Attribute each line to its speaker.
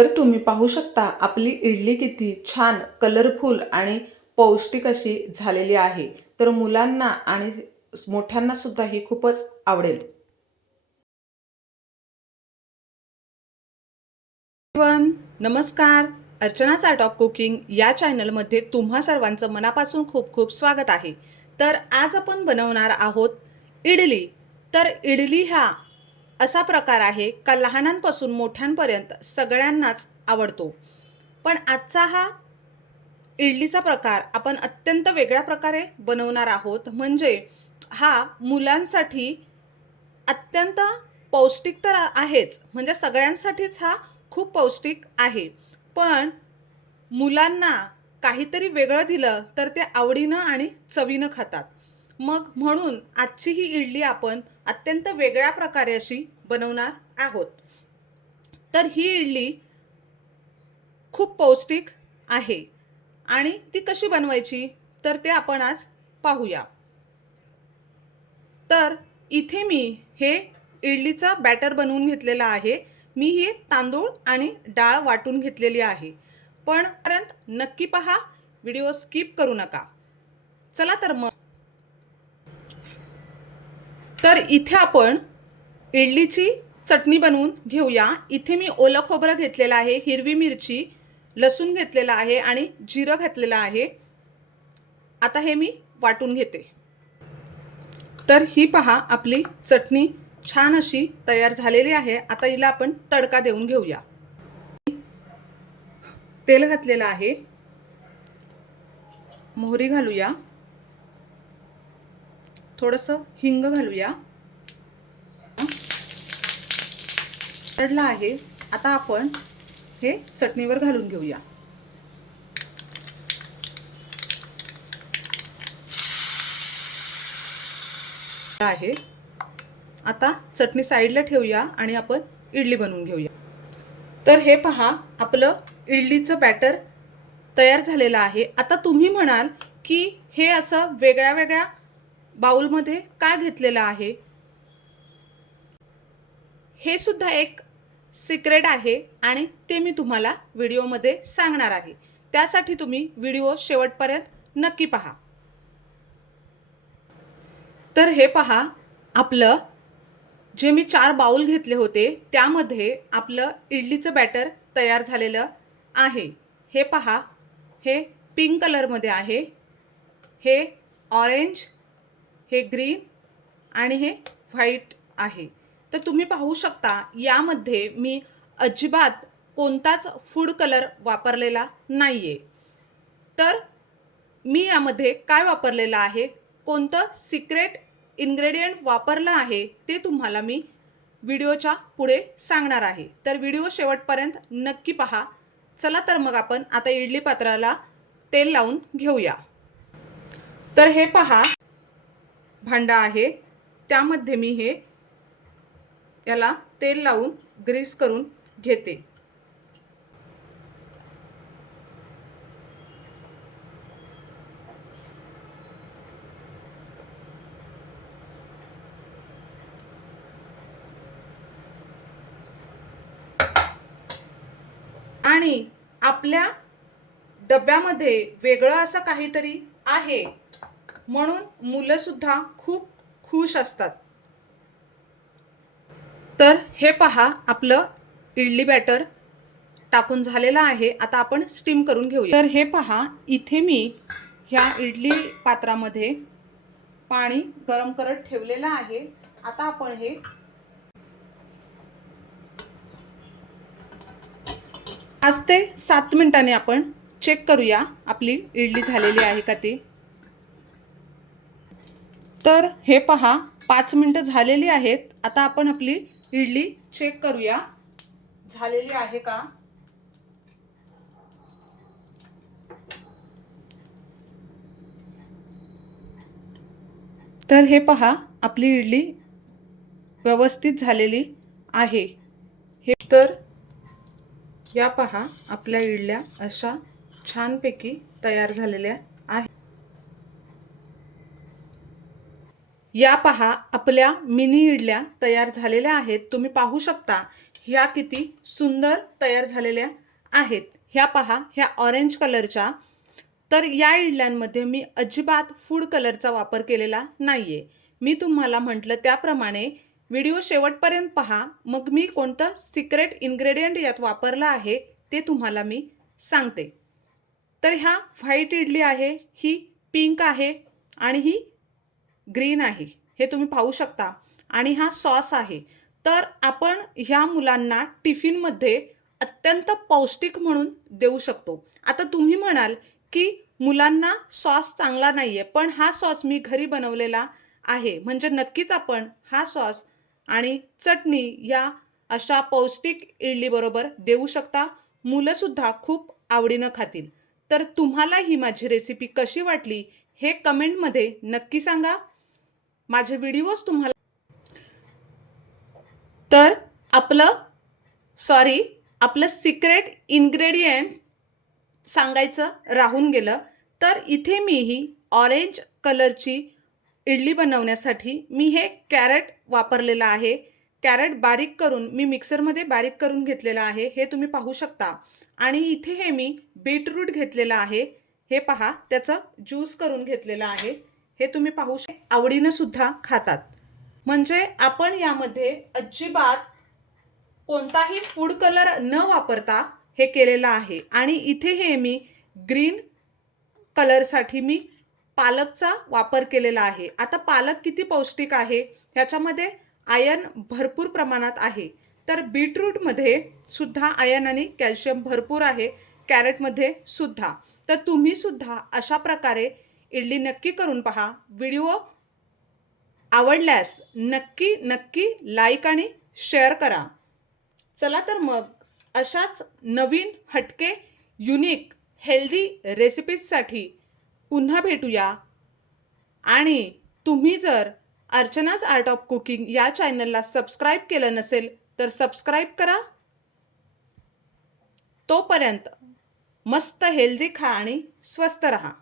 Speaker 1: तर तुम्ही पाहू शकता आपली इडली किती छान कलरफुल आणि पौष्टिक अशी झालेली आहे. तर मुलांना आणि मोठ्यांना सुद्धा ही खूपच आवडेल.
Speaker 2: नमस्कार. अर्चनाचा आर्ट ऑफ कुकिंग या चॅनलमध्ये तुम्हा सर्वांचं मनापासून खूप खूप स्वागत आहे. तर आज आपण बनवणार आहोत इडली. तर इडली हा असा प्रकार आहे का लहानांपासून मोठ्यांपर्यंत सगळ्यांनाच आवडतो. पण आजचा हा इडलीचा प्रकार आपण अत्यंत वेगळ्या प्रकारे बनवणार आहोत. म्हणजे हा मुलांसाठी अत्यंत पौष्टिक तर आहेच. म्हणजे सगळ्यांसाठीच हा खूप पौष्टिक आहे. पण मुलांना काहीतरी वेगळं दिलं तर ते आवडीनं आणि चवीनं खातात. मग म्हणून आजची ही इडली आपण अत्यंत वेगळ्या प्रकारे अशी बनवणार आहोत. तर ही इडली खूप पौष्टिक आहे. आणि ती कशी बनवायची तर ते आपण आज पाहूया. तर इथे मी हे इडलीचा बॅटर बनवून घेतलेला आहे. मी ही तांदूळ आणि डाळ वाटून घेतलेली आहे. पण पर्यंत नक्की पहा. व्हिडिओ स्किप करू नका. चला तर मग तर इथे आपण इडलीची चटणी बनवून घेऊया. इथे मी ओलं खोबरं घेतलेलं आहे हिरवी मिरची लसूण घेतलेला आहे आणि जिरं घातलेलं आहे. आता हे मी वाटून घेते. तर ही पहा आपली चटणी छान अशी तयार झालेली आहे. आता हिला आपण तडका देऊन घेऊया. तेल घातलेलं आहे. मोहरी घालूया. थोडंसं हिंग घालूया. तडला आहे. आता आपण हे चटणीवर घालून घेऊया. आहे. आता चटणी साईडला ठेवूया आणि आपण इडली बनवून घेऊया. तर हे पहा आपलं इडलीचं बॅटर तयार झालेलं आहे. आता तुम्ही म्हणाल की हे असं वेगळ्या वेगळ्या बाउलमध्ये काय घेतलेलं आहे? हे सुद्धा एक सिक्रेट आहे आणि ते मी तुम्हाला व्हिडिओमध्ये सांगणार आहे. त्यासाठी तुम्ही व्हिडिओ शेवटपर्यंत नक्की पहा. तर हे पहा आपलं जे मी चार बाउल घेतले होते त्यामध्ये आपलं इडलीचं बॅटर तयार झालेलं आहे. हे पहा हे पिंक कलरमध्ये आहे. हे ऑरेंज हे ग्रीन आणि हे व्हाईट आहे. तर तुम्ही पाहू शकता यामध्ये मी अजिबात कोणताच फूड कलर वापरलेला नाही आहे तर मी यामध्ये काय वापरलेलं आहे कोणतं सिक्रेट इन्ग्रेडियंट वापरलं आहे ते तुम्हाला मी व्हिडिओच्या पुढे सांगणार आहे. तर व्हिडिओ शेवटपर्यंत नक्की पहा. चला तर मग आपण आता इडली पात्राला तेल लावून घेऊया. तर हे पहा. भांडं आहे त्यामध्ये मी हे याला तेल लावून ग्रीस करून घेते. आणि आपल्या डब्यामध्ये वेगळं असं काहीतरी आहे. म्हणून मुलंसुद्धा खूप खुश असतात. तर हे पहा आपलं इडली बॅटर टाकून झालेलं आहे. आता आपण स्टीम करून घेऊया. तर हे पहा इथे मी ह्या इडली पात्रामध्ये पाणी गरम करत ठेवलेलं आहे. आता आपण हे पाच ते सात मिनिटांनी आपण चेक करूया आपली इडली झालेली आहे का ती. तर हे पहा पाच मिनटं झालेली आहेत. आता आपण आपली इडली चेक करूया. झालेली आहे का? तर हे पहा आपली इडली व्यवस्थित झालेली आहे. हे तर या पहा आपल्या इडल्या अशा छानपैकी तयार झालेल्या आहेत या पहा आपल्या मिनी इडल्या तयार झालेल्या आहेत. तुम्ही पाहू शकता ह्या किती सुंदर तयार झालेल्या आहेत. ह्या पहा ह्या ऑरेंज कलरच्या तर या इडल्यांमध्ये मी अजिबात फूड कलरचा वापर केलेला नाही आहे मी तुम्हाला म्हटलं त्याप्रमाणे व्हिडिओ शेवटपर्यंत पहा. मग मी कोणतं सिक्रेट इन्ग्रेडियंट यात वापरलं आहे ते तुम्हाला मी सांगते. तर ह्या व्हाईट इडली आहे ही पिंक आहे आणि ही ग्रीन आहे हे तुम्ही पाहू शकता. आणि हा सॉस आहे. तर आपण ह्या मुलांना टिफिनमध्ये अत्यंत पौष्टिक म्हणून देऊ शकतो. आता तुम्ही म्हणाल की मुलांना सॉस चांगला नाही आहे पण हा सॉस मी घरी बनवलेला आहे. म्हणजे नक्कीच आपण हा सॉस आणि चटणी या अशा पौष्टिक इडलीबरोबर देऊ शकता. मुलंसुद्धा खूप आवडीनं खातील. तर तुम्हाला ही माझी रेसिपी कशी वाटली हे कमेंटमध्ये नक्की सांगा. माझे व्हिडिओज तुम्हाला तर आपलं सॉरी आपलं सिक्रेट इन्ग्रेडियंट सांगायचं राहून गेलं. तर इथे मी ही ऑरेंज कलरची इडली बनवण्यासाठी मी हे कॅरेट वापरलेलं आहे. कॅरेट बारीक करून मी मिक्सरमध्ये बारीक करून घेतलेलं आहे. हे तुम्ही पाहू शकता. आणि इथे हे मी बीटरूट घेतलेलं आहे. हे पहा त्याचं ज्यूस करून घेतलेलं आहे. हे तुम्ही पाहू शक आवडीनं सुद्धा खातात. म्हणजे आपण यामध्ये अजिबात कोणताही फूड कलर न वापरता हे केलेलं आहे. आणि इथे हे मी ग्रीन कलरसाठी मी पालकचा वापर केलेला आहे. आता पालक किती पौष्टिक आहे? ह्याच्यामध्ये आयन भरपूर प्रमाणात आहे. तर बीटरूटमध्ये सुद्धा आयन आणि कॅल्शियम भरपूर आहे. कॅरेटमध्ये सुद्धा. तर तुम्ही सुद्धा अशा प्रकारे इडली नक्की करून पहा. व्हिडिओ आवडल्यास नक्की नक्की लाईक आणि शेअर करा. चला तर मग अशाच नवीन हटके युनिक हेल्दी रेसिपीजसाठी पुन्हा भेटूया. आणि तुम्ही जर अर्चनाज आर्ट ऑफ कुकिंग या चॅनलला सबस्क्राईब केलं नसेल तर सबस्क्राईब करा. तोपर्यंत मस्त हेल्दी खा आणि स्वस्त रहा.